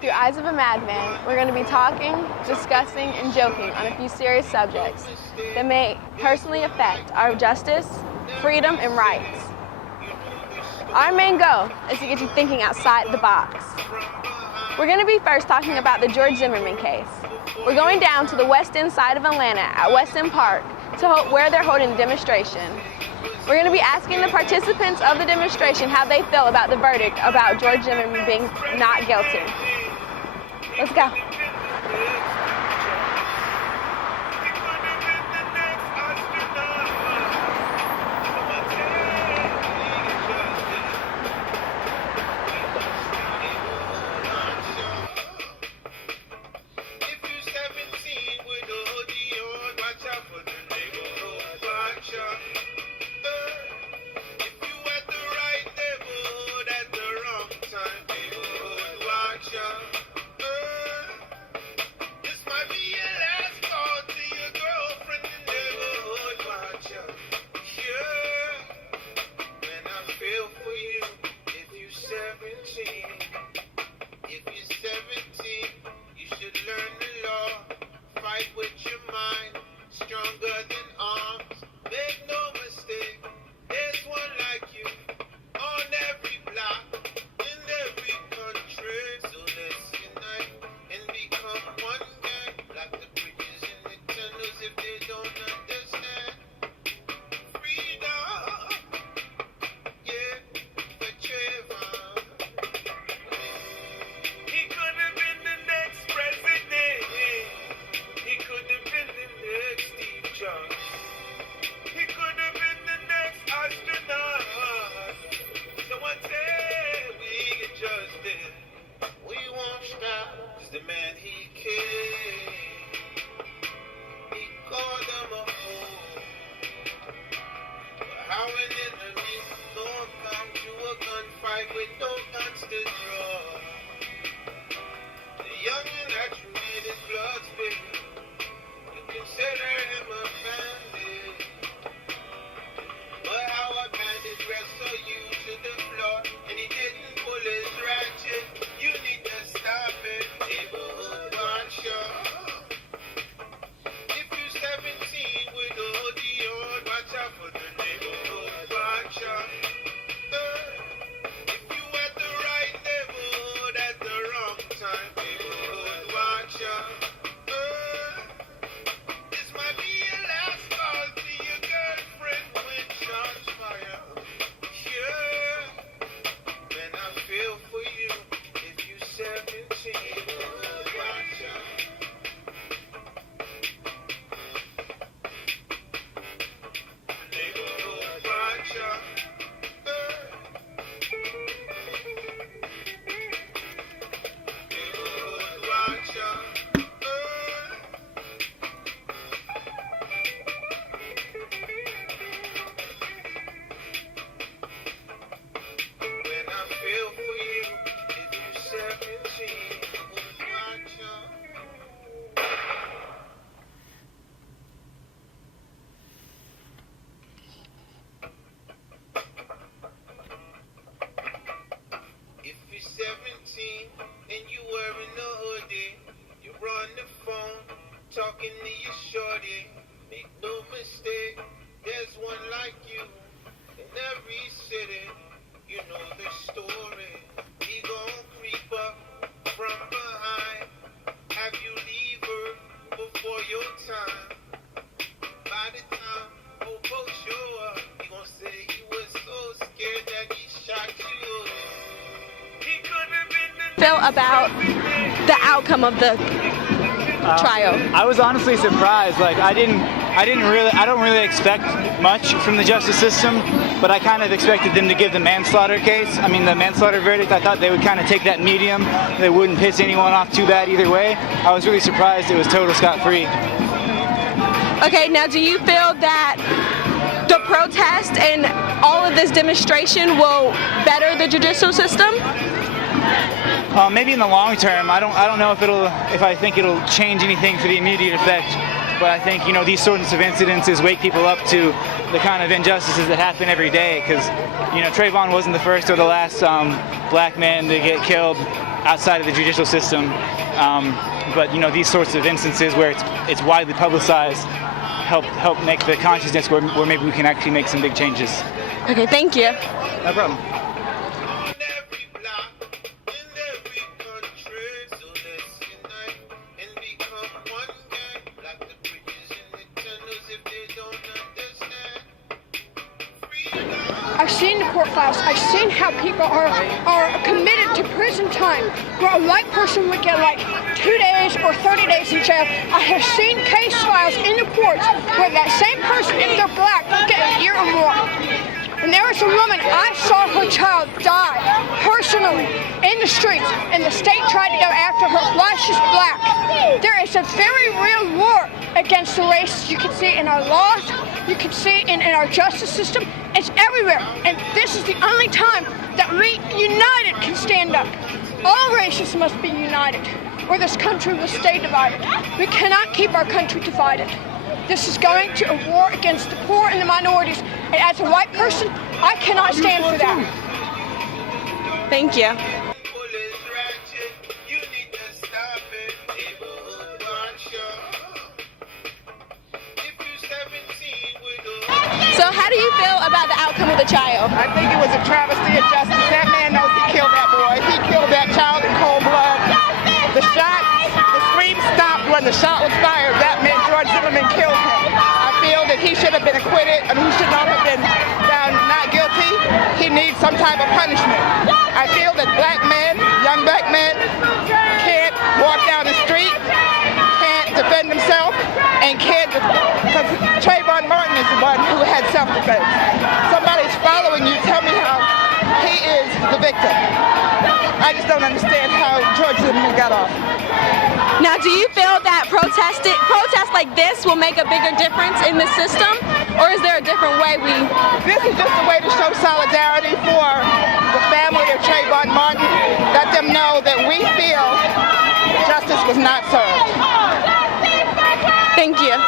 Through Eyes of a Madman, we're going to be talking, discussing, and joking on a few serious subjects that may personally affect our justice, freedom, and rights. Our main goal is to get you thinking outside the box. We're going to be first talking about the George Zimmerman case. We're going down to the west end side of Atlanta at West End Park where they're holding the demonstration. We're going to be asking the participants of the demonstration how they feel about the verdict about George Zimmerman being not guilty. Let's go. Feel about the outcome of the trial? I was honestly surprised. Like I don't really expect much from the justice system, but I kind of expected them to give the manslaughter case. I mean, the manslaughter verdict. I thought they would kind of take that medium. They wouldn't piss anyone off too bad either way. I was really surprised it was total scot-free. Okay, now do you feel that the protest and all of this demonstration will better the judicial system? Maybe in the long term. I don't know if I think it'll change anything for the immediate effect. But I think, these sorts of incidences wake people up to the kind of injustices that happen every day, because, Treyvon wasn't the first or the last black man to get killed outside of the judicial system. But, these sorts of instances where it's widely publicized help make the consciousness where maybe we can actually make some big changes. Okay, thank you. No problem. I've seen the court files. I've seen how people are committed to prison time, where a white person would get like 2 days or 30 days in jail. I have seen case files in the courts where that same person, if they're black, will get a year or more. And there was a woman, I saw her child die personally in the streets, and the state tried to go after her. Why? She's black. There is a very real war against the race. You can see it in our laws. You can see it in our justice system. It's everywhere. And this is the only time that we united can stand up. All races must be united, or this country will stay divided. We cannot keep our country divided. This is going to a war against the poor and the minorities. And as a white person, I cannot stand for that. Thank you. So how do you feel about the outcome of the trial? I think it was a travesty of justice. That man knows he killed that boy. He killed that child in cold blood. The scream stopped when the shot was fired. That meant George Zimmerman killed him. I feel that he should have been acquitted and he should not have been found not guilty. He needs some type of punishment. I feel that black men, young black men, can't walk down the street, can't defend themselves, and can't, because Treyvon Martin is the one who had self-defense. Somebody's following you, tell me how he is the victim. I just don't understand how George Zimmerman got off. Now, do you feel that protests like this will make a bigger difference in the system, or is there a different way This is just a way to show solidarity for the family of Treyvon Martin. Let them know that we feel justice was not served. Thank you.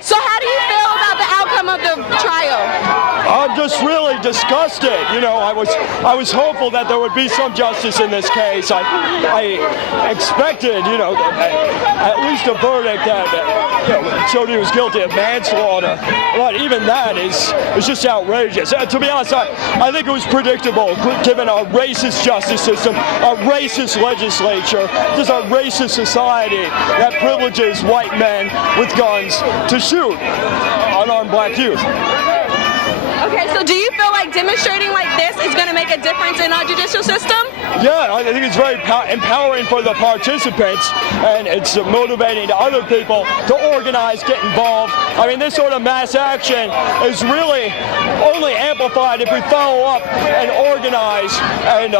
So how do you feel about the outcome of the trial? I'm just really disgusted. I was hopeful that there would be some justice in this case. I expected, at least a verdict that showed he was guilty of manslaughter. But even that is just outrageous. To be honest, I think it was predictable, given our racist justice system, our racist legislature, just our racist society that privileges white men with guns to shoot unarmed black youth. Okay, so do you feel like demonstrating like this is going to make a difference in our judicial system? Yeah, I think it's very empowering for the participants, and it's motivating to other people to organize, get involved. I mean, this sort of mass action is really only amplified if we follow up and organize and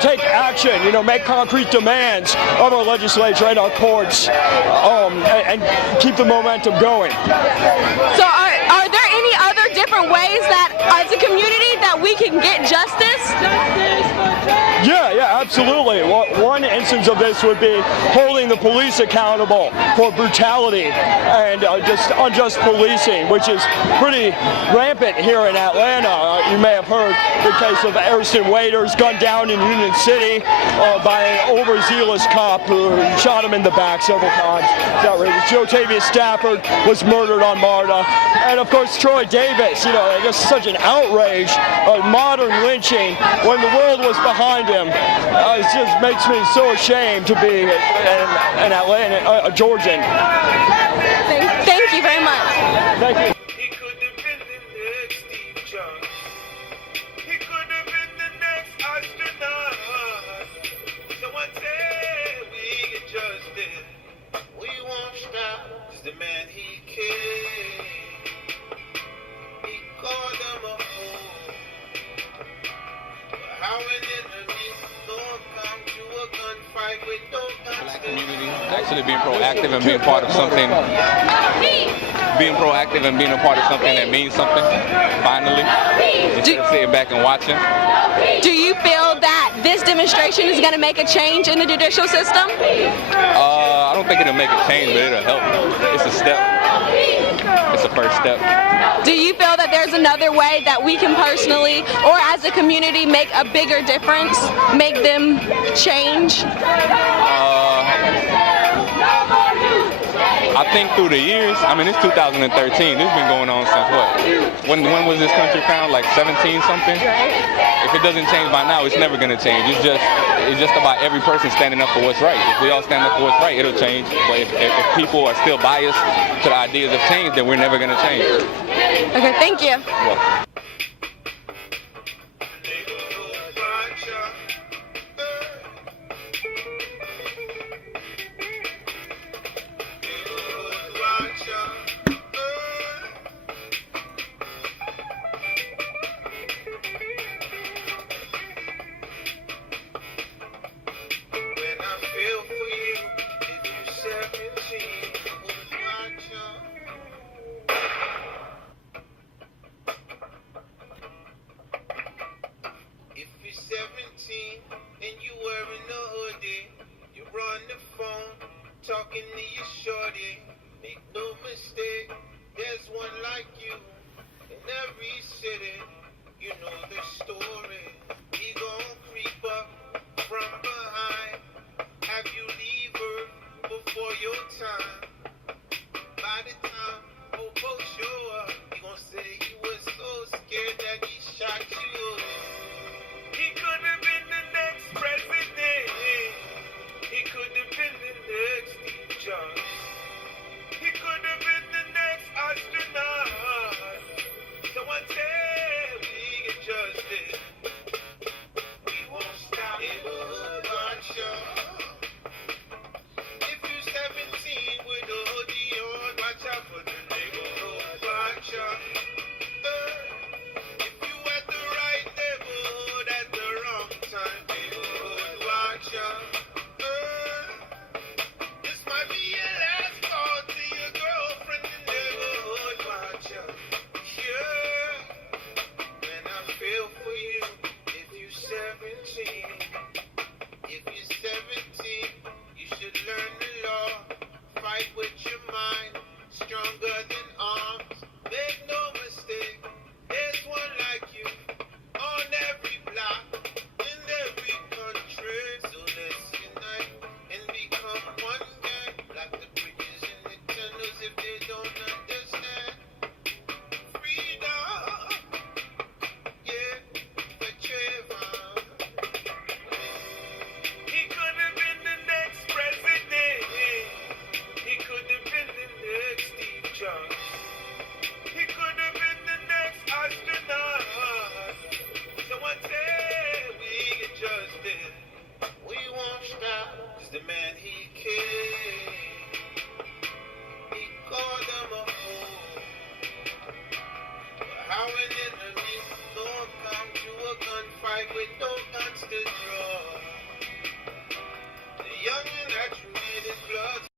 take action, make concrete demands of our legislature and our courts, and keep the momentum going. So are there any other different ways that as a community that we can get justice? Yeah, absolutely. One instance of this would be holding the police accountable for brutality and just unjust policing, which is pretty rampant here in Atlanta. You may have heard the case of Ariston Waiters gunned down in Union City by an overzealous cop who shot him in the back several times. It's outrageous. Joe Tavius Stafford was murdered on MARTA. And of course, Troy Davis, just such an outrage, a modern lynching when the world was behind him. It just makes me so ashamed to be an Atlanta, a Georgian. Thank you very much. Thank you. He could have been the next Steve Jobs. He could have been the next astronaut. So I tell we get justice. We won't stop. It's the man he killed. He called him a fool. But how an enemy don't come to a gunfight with no guns? Black community actually being proactive and being part of something. Being proactive and being a part of something that means something, finally, instead of sitting back and watching. Do you feel that this demonstration is going to make a change in the judicial system? I don't think it'll make a change, but it'll help. It's a step. It's the first step. Do you feel that there's another way that we can personally or as a community make a bigger difference, make them change? I think through the years, I mean, it's 2013. This has been going on since what? When was this country founded? Like 17 something? If it doesn't change by now, it's never going to change. It's just about every person standing up for what's right. If we all stand up for what's right, it'll change. But if people are still biased to the ideas of change, then we're never going to change. Okay, thank you. Well, talking to your shorty, make no mistake, there's one like you in every city. You know the story. He gon' creep up from behind, have you leave her before your time. By the time Popo show up, he gon' say he was so scared that he shot you up. He could have been the next president. He could have been the next Steve Jobs. He could have been the next astronaut. So until we get justice, we won't stop. Neighborhood watch out. If you're 17 with a hoodie on, watch out for the neighborhood watch out. If you at the right neighborhood at the wrong time, neighborhood watch out. If you're 17, you should learn the law. Fight with your mind, stronger than arms. Make no mistake, there's one like you on every block, in every country. So let's unite and become one gang. Like the bridges and the tunnels if they don't understand. Freedom, yeah, for Treyvon. He could have been the next president. He could have been the next Steve Jobs. He could have been the next astronaut. So until we get justice, we won't stop. 'Cause the man he killed, he called him a fool. But how an enemy don't come to a gunfight with no guns to draw.